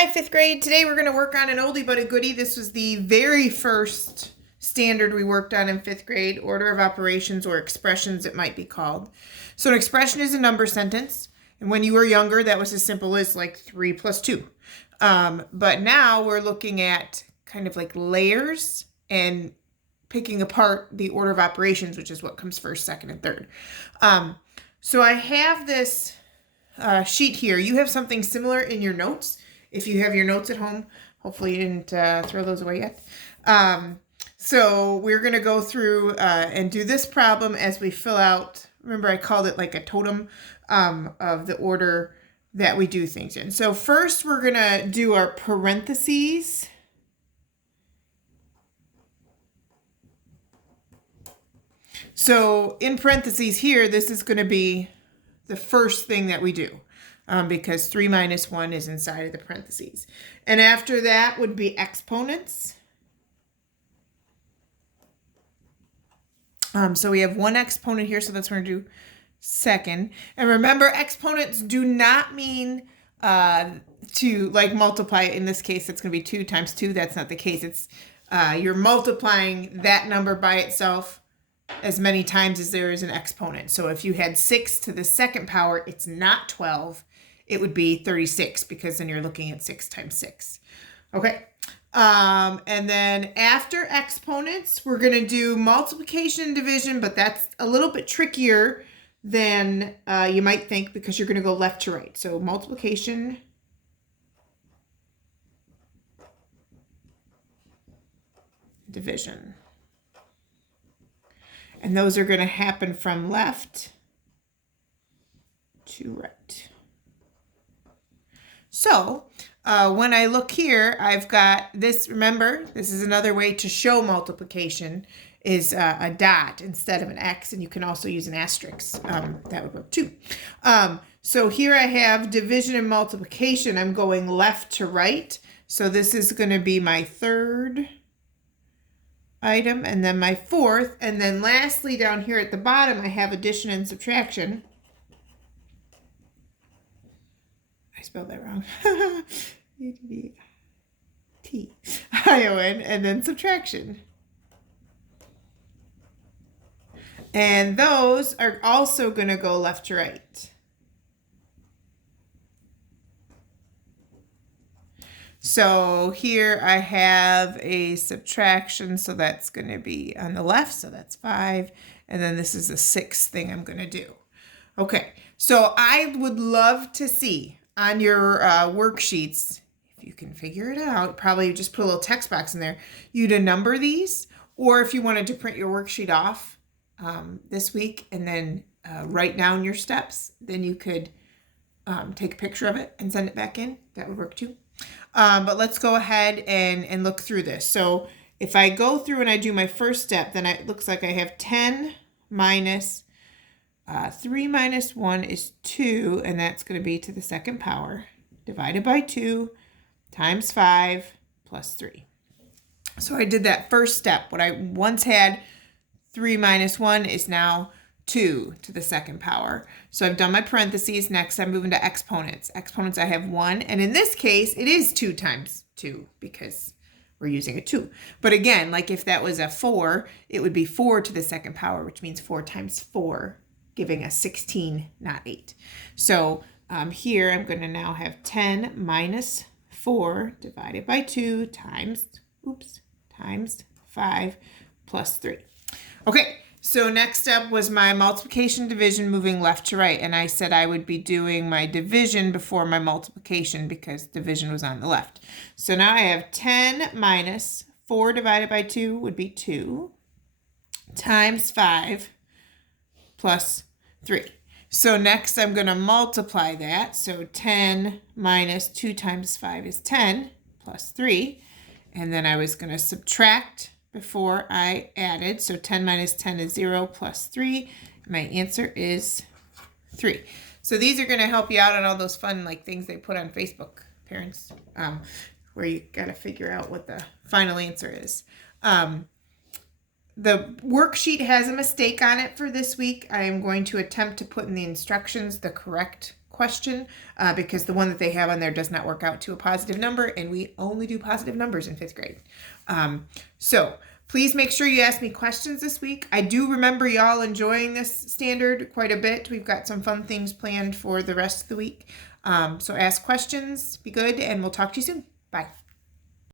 Hi, fifth grade. Today we're going to work on an oldie but a goodie. This was the very first standard we worked on in fifth grade, order of operations or expressions it might be called. So an expression is a number sentence. And when you were younger, that was as simple as like 3 plus 2. But now we're looking at kind of like layers and picking apart the order of operations, which is what comes first, second, and third. So I have this sheet here. You have something similar in your notes. If you have your notes at home, hopefully you didn't throw those away yet. So we're going to go through and do this problem as we fill out. Remember, I called it like a totem of the order that we do things in. So first we're going to do our parentheses. So in parentheses here, this is going to be the first thing that we do. Because 3 minus 1 is inside of the parentheses. And after that would be exponents. So we have one exponent here, so that's what we're going to do second. And remember, exponents do not mean to like multiply. In this case, it's going to be 2 times 2. That's not the case. It's you're multiplying that number by itself as many times as there is an exponent. So if you had 6 to the second power, it's not 12. It would be 36 because then you're looking at 6 times 6. Okay. And then after exponents, we're going to do multiplication and division, but that's a little bit trickier than you might think because you're going to go left to right. So multiplication, division. And those are going to happen from left to right. So when I look here, I've got this. Remember, this is another way to show multiplication is a dot instead of an X. And you can also use an asterisk. That would work too. So here I have division and multiplication. I'm going left to right. So this is going to be my third item and then my fourth. And then lastly, down here at the bottom, I have addition and subtraction. I spelled that wrong. T-I-O-N, and then subtraction. And those are also going to go left to right. So here I have a subtraction, so that's going to be on the left, so that's 5. And then this is the 6th thing I'm going to do. Okay, so I would love to see on your worksheets, if you can figure it out, probably just put a little text box in there, you to number these, or if you wanted to print your worksheet off this week and then write down your steps, then you could take a picture of it and send it back in. That would work too. But let's go ahead and look through this. So if I go through and I do my first step, then it looks like I have 10 minus 3 minus 1 is 2, and that's going to be to the second power, divided by 2 times 5 plus 3. So I did that first step. What I once had 3 minus 1 is now 2 to the second power. So I've done my parentheses. Next, I'm moving to exponents. Exponents, I have 1, and in this case, it is 2 times 2 because we're using a 2. But again, like if that was a 4, it would be 4 to the second power, which means 4 times 4. Giving us 16, not 8. So here I'm going to now have 10 minus 4 divided by 2 times 5 plus 3. Okay, so next up was my multiplication division moving left to right. And I said I would be doing my division before my multiplication because division was on the left. So now I have 10 minus 4 divided by 2 would be 2 times 5 plus 3. So next I'm going to multiply that. So 10 minus 2 times 5 is 10 plus 3. And then I was going to subtract before I added. So 10 minus 10 is 0 plus 3. My answer is 3. So these are going to help you out on all those fun like things they put on Facebook, parents, where you got to figure out what the final answer is. The worksheet has a mistake on it for this week. I am going to attempt to put in the instructions the correct question because the one that they have on there does not work out to a positive number, and we only do positive numbers in 5th grade. So please make sure you ask me questions this week. I do remember y'all enjoying this standard quite a bit. We've got some fun things planned for the rest of the week. So ask questions, be good, and we'll talk to you soon. Bye.